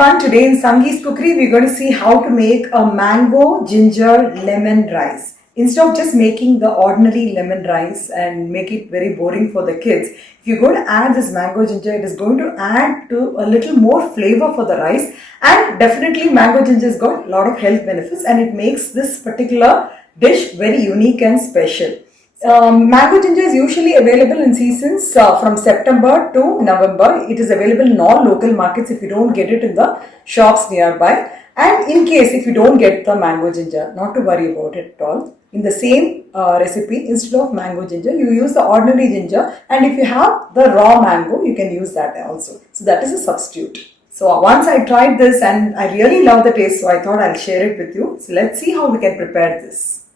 everyone, today in Sangee's Cookery we're going to see how to make a mango ginger lemon rice. Instead of just making the ordinary lemon rice and make it very boring for the kids, if you're going to add this mango ginger, it is going to add to a little more flavor for the rice, and definitely mango ginger has got a lot of health benefits and it makes this particular dish very unique and special. Mango ginger is usually available in seasons from September to November. It is available in all local markets if you don't get it in the shops nearby. And in case if you don't get the mango ginger, not to worry about it at all. In the same recipe, instead of mango ginger, you use the ordinary ginger, and if you have the raw mango, you can use that also. So that is a substitute. So once I tried this and I really love the taste, so I thought I'll share it with you. So let's see how we can prepare this.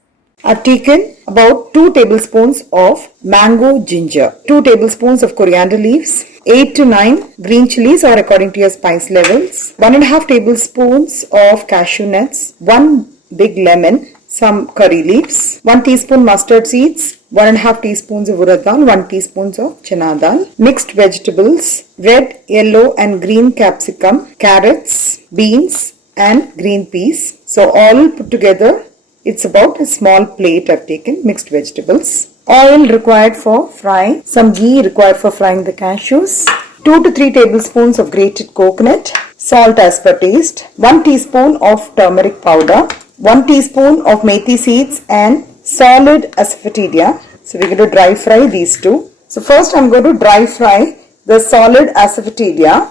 I've taken about 2 tablespoons of mango ginger, 2 tablespoons of coriander leaves, 8 to 9 green chilies or according to your spice levels, 1.5 tablespoons of cashew nuts, 1 big lemon, some curry leaves, 1 teaspoon mustard seeds, 1.5 teaspoons of urad dal, 1 teaspoon of chana dal, mixed vegetables, red, yellow and green capsicum, carrots, beans and green peas. So all put together, it's about a small plate I've taken, mixed vegetables. Oil required for frying, some ghee required for frying the cashews, 2 to 3 tablespoons of grated coconut, salt as per taste, 1 teaspoon of turmeric powder, 1 teaspoon of methi seeds and solid asafoetida. So we're going to dry fry these two. So first I'm going to dry fry the solid asafoetida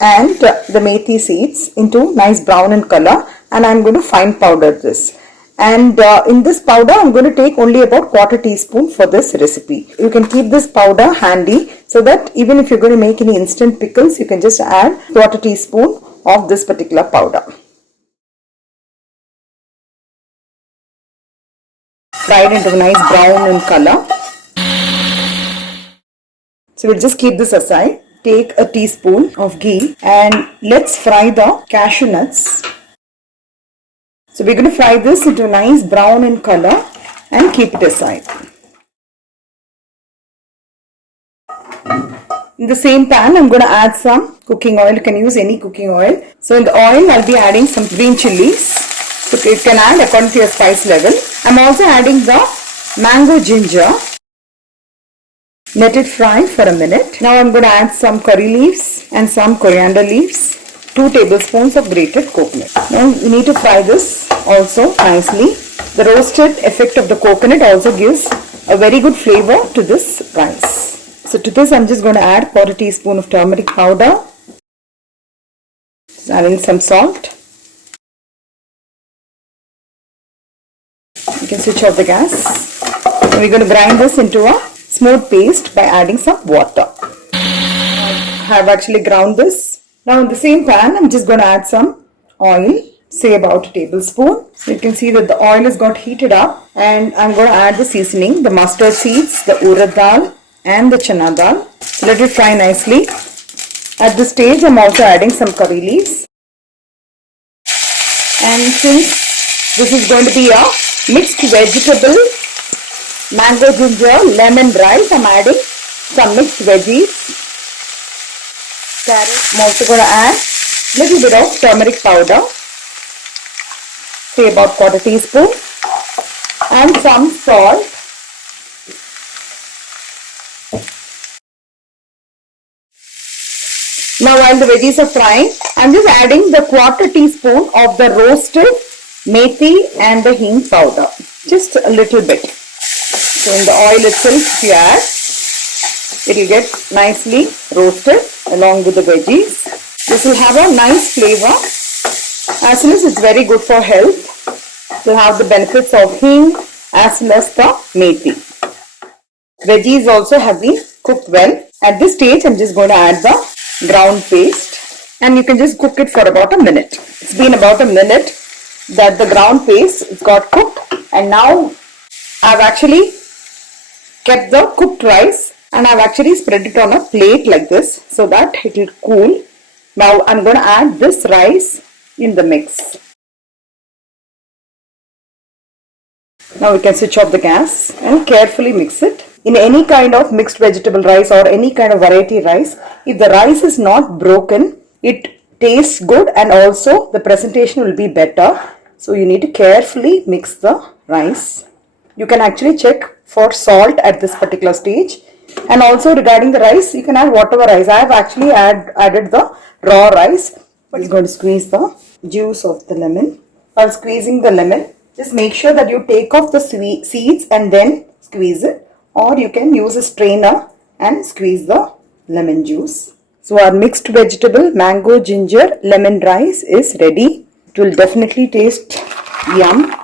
and the methi seeds into nice brown in color, and I'm going to fine powder this. And in this powder, I'm going to take only about 1/4 teaspoon for this recipe. You can keep this powder handy so that even if you're going to make any instant pickles, you can just add 1/4 teaspoon of this particular powder. Fry it into a nice brown in color. So we'll just keep this aside. Take a teaspoon of ghee and let's fry the cashew nuts. So we're going to fry this into a nice brown in color and keep it aside. In the same pan, I'm going to add some cooking oil. You can use any cooking oil. So in the oil, I'll be adding some green chilies. So you can add according to your spice level. I'm also adding the mango ginger. Let it fry for a minute. Now I'm going to add some curry leaves and some coriander leaves. 2 tablespoons of grated coconut. Now we need to fry this also nicely. The roasted effect of the coconut also gives a very good flavor to this rice. So to this I'm just going to add 1/4 teaspoon of turmeric powder. Just adding some salt. You can switch off the gas. Now we're going to grind this into a smooth paste by adding some water. I have actually ground this. Now in the same pan, I'm just going to add some oil, say about a tablespoon. So you can see that the oil has got heated up, and I'm going to add the seasoning, the mustard seeds, the urad dal and the chana dal. Let it fry nicely. At this stage, I'm also adding some curry leaves. And since this is going to be a mixed vegetable mango ginger lemon rice, I'm adding some mixed veggies. Carrot. I'm also going to add a little bit of turmeric powder, say about 1/4 teaspoon, and some salt. Now while the veggies are frying, I'm just adding the 1/4 teaspoon of the roasted methi and the hing powder, just a little bit. So in the oil itself, if you add, it will get nicely roasted along with the veggies. This will have a nice flavor, as well as it's very good for health. It will have the benefits of hing as well as the methi. Veggies also have been cooked well. At this stage, I'm just going to add the ground paste, and you can just cook it for about a minute. It's been about a minute that the ground paste got cooked, and now I've actually kept the cooked rice and I've actually spread it on a plate like this so that it will cool. Now I'm going to add this rice in the mix. Now we can switch off the gas and carefully mix it. In any kind of mixed vegetable rice or any kind of variety rice, if the rice is not broken, it taste good and also the presentation will be better. So you need to carefully mix the rice. You can actually check for salt at this particular stage. And also regarding the rice, you can add whatever rice. I have actually added the raw rice. I'm going to squeeze the juice of the lemon. While squeezing the lemon, just make sure that you take off the seeds and then squeeze it. Or you can use a strainer and squeeze the lemon juice. So our mixed vegetable mango ginger lemon rice is ready. It will definitely taste yum.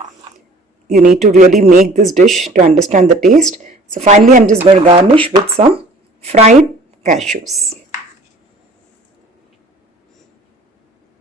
You need to really make this dish to understand the taste. So finally I'm just going to garnish with some fried cashews.